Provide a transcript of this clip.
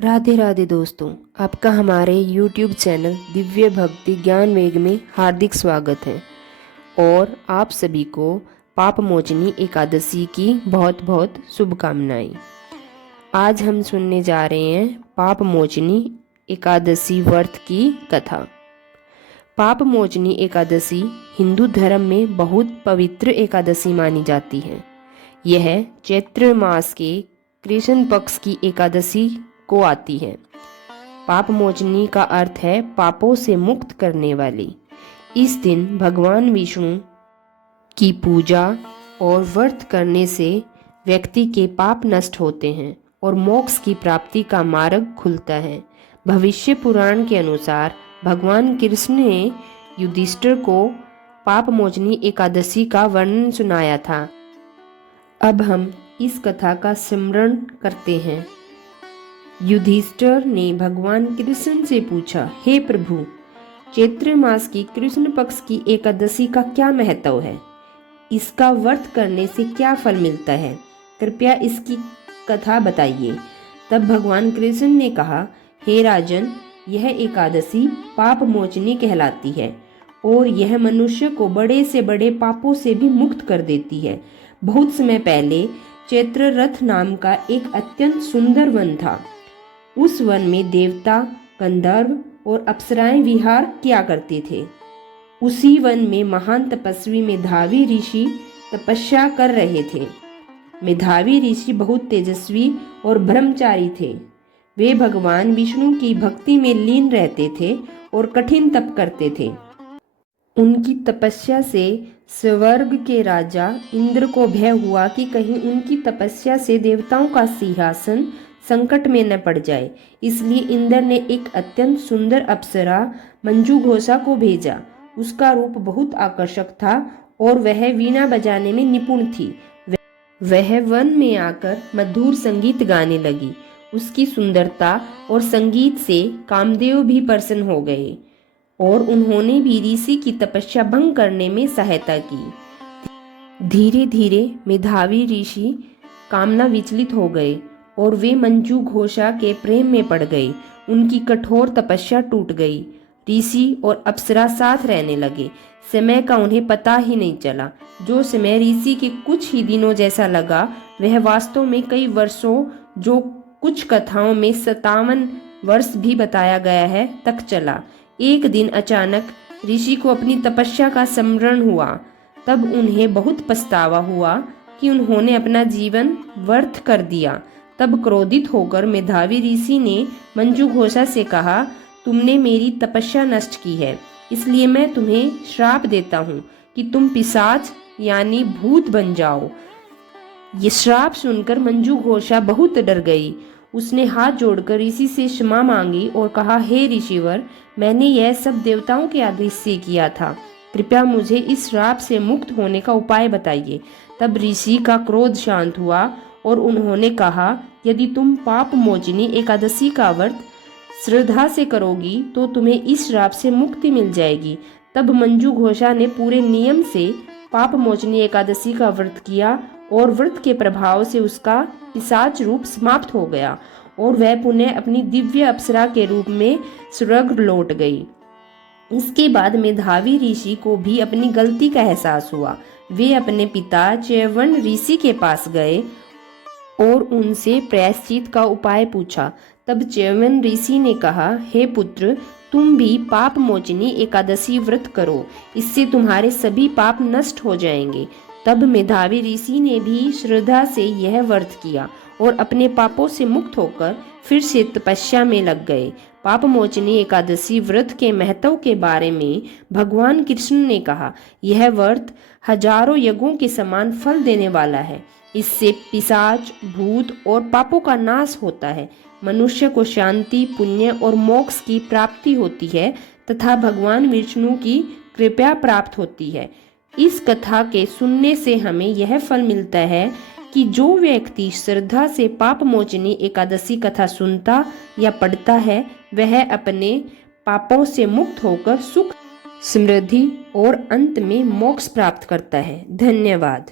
राधे राधे दोस्तों, आपका हमारे YouTube चैनल दिव्य भक्ति ज्ञान वेग में हार्दिक स्वागत है। और आप सभी को पाप मोचनी एकादशी की बहुत बहुत शुभकामनाएं। आज हम सुनने जा रहे हैं पाप मोचनी एकादशी व्रत की कथा। पाप मोचनी एकादशी हिंदू धर्म में बहुत पवित्र एकादशी मानी जाती है। यह चैत्र मास के कृष्ण पक्ष की एकादशी को आती है। पाप मोचनी का अर्थ है पापों से मुक्त करने वाली। इस दिन भगवान विष्णु की पूजा और व्रत करने से व्यक्ति के पाप नष्ट होते हैं और मोक्ष की प्राप्ति का मार्ग खुलता है। भविष्य पुराण के अनुसार भगवान कृष्ण ने युधिष्ठिर को पाप मोचनी एकादशी का वर्णन सुनाया था। अब हम इस कथा का स्मरण करते हैं। युधिष्ठिर ने भगवान कृष्ण से पूछा, हे प्रभु, चैत्र मास की कृष्ण पक्ष की एकादशी का क्या महत्व है? इसका व्रत करने से क्या फल मिलता है? कृपया इसकी कथा बताइए। तब भगवान कृष्ण ने कहा, हे राजन, यह एकादशी पाप मोचनी कहलाती है और यह मनुष्य को बड़े से बड़े पापों से भी मुक्त कर देती है। बहुत समय पहले चैत्र रथ नाम का एक अत्यंत सुंदर वन था। उस वन में देवता, गंधर्व और अप्सराएं विहार किया करते थे। उसी वन में महान तपस्वी मेधावी ऋषि तपस्या कर रहे थे। मेधावी ऋषि बहुत तेजस्वी और ब्रह्मचारी थे। वे भगवान विष्णु की भक्ति में लीन रहते थे और कठिन तप करते थे। उनकी तपस्या से स्वर्ग के राजा इंद्र को भय हुआ कि कहीं उनकी तपस्या से देवताओं का सिंहासन संकट में न पड़ जाए। इसलिए इंद्र ने एक अत्यंत सुंदर अप्सरा मंजूघोषा को भेजा। उसका रूप बहुत आकर्षक था और वह वीणा बजाने में निपुण थी। वह वन में आकर मधुर संगीत गाने लगी। उसकी सुंदरता और संगीत से कामदेव भी प्रसन्न हो गए और उन्होंने भी ऋषि की तपस्या भंग करने में सहायता की। धीरे धीरे मेधावी ऋषि कामना विचलित हो गए और वे मंजूघोषा के प्रेम में पड़ गए। उनकी कठोर तपस्या टूट गई। ऋषि और अप्सरा साथ रहने लगे। समय का उन्हें पता ही नहीं चला। जो समय ऋषि के कुछ ही दिनों जैसा लगा, वह वास्तव में कई वर्षों, जो कुछ कथाओं में 57 वर्ष भी बताया गया है, तक चला। एक दिन अचानक ऋषि को अपनी तपस्या का स्मरण हुआ। तब उन्हें बहुत पछतावा हुआ कि उन्होंने अपना जीवन व्यर्थ कर दिया। तब क्रोधित होकर मेधावी ऋषि ने मंजूघोषा से कहा, तुमने मेरी तपस्या नष्ट की है, इसलिए मैं तुम्हें श्राप देता हूँ कि तुम पिशाच यानी भूत बन जाओ। ये श्राप सुनकर मंजूघोषा बहुत डर गई। उसने हाथ जोड़कर ऋषि से क्षमा मांगी और कहा, हे ऋषिवर, मैंने यह सब देवताओं के आदेश से किया था। कृपया मुझे इस श्राप से मुक्त होने का उपाय बताइए। तब ऋषि का क्रोध शांत हुआ और उन्होंने कहा, यदि तुम पाप मोचनी एकादशी का व्रत श्रद्धा से करोगी तो तुम्हें इस श्राप से मुक्ति मिल जाएगी। तब मंजूघोषा ने पूरे नियम से पाप मोचनी एकादशी का व्रत किया और व्रत के प्रभाव से उसका पिशाच रूप समाप्त हो गया और वह पुनः अपनी दिव्य अप्सरा के रूप में स्वर्ग लौट गई। इसके बाद मेधावी ऋषि को भी अपनी गलती का एहसास हुआ। वे अपने पिता च्यवन ऋषि के पास गए और उनसे प्रायश्चित का उपाय पूछा। तब च्यवन ऋषि ने कहा, हे पुत्र, तुम भी पाप मोचनी एकादशी व्रत करो, इससे तुम्हारे सभी पाप नष्ट हो जाएंगे। तब मेधावी ऋषि ने भी श्रद्धा से यह व्रत किया और अपने पापों से मुक्त होकर फिर से तपस्या में लग गए। पाप मोचनी एकादशी व्रत के महत्व के बारे में भगवान कृष्ण ने कहा, यह व्रत हजारों यज्ञों के समान फल देने वाला है। इससे पिशाच, भूत और पापों का नाश होता है। मनुष्य को शांति, पुण्य और मोक्ष की प्राप्ति होती है तथा भगवान विष्णु की कृपा प्राप्त होती है। इस कथा के सुनने से हमें यह फल मिलता है कि जो व्यक्ति श्रद्धा से पाप मोचनी एकादशी कथा सुनता या पढ़ता है, वह अपने पापों से मुक्त होकर सुख, समृद्धि और अंत में मोक्ष प्राप्त करता है। धन्यवाद।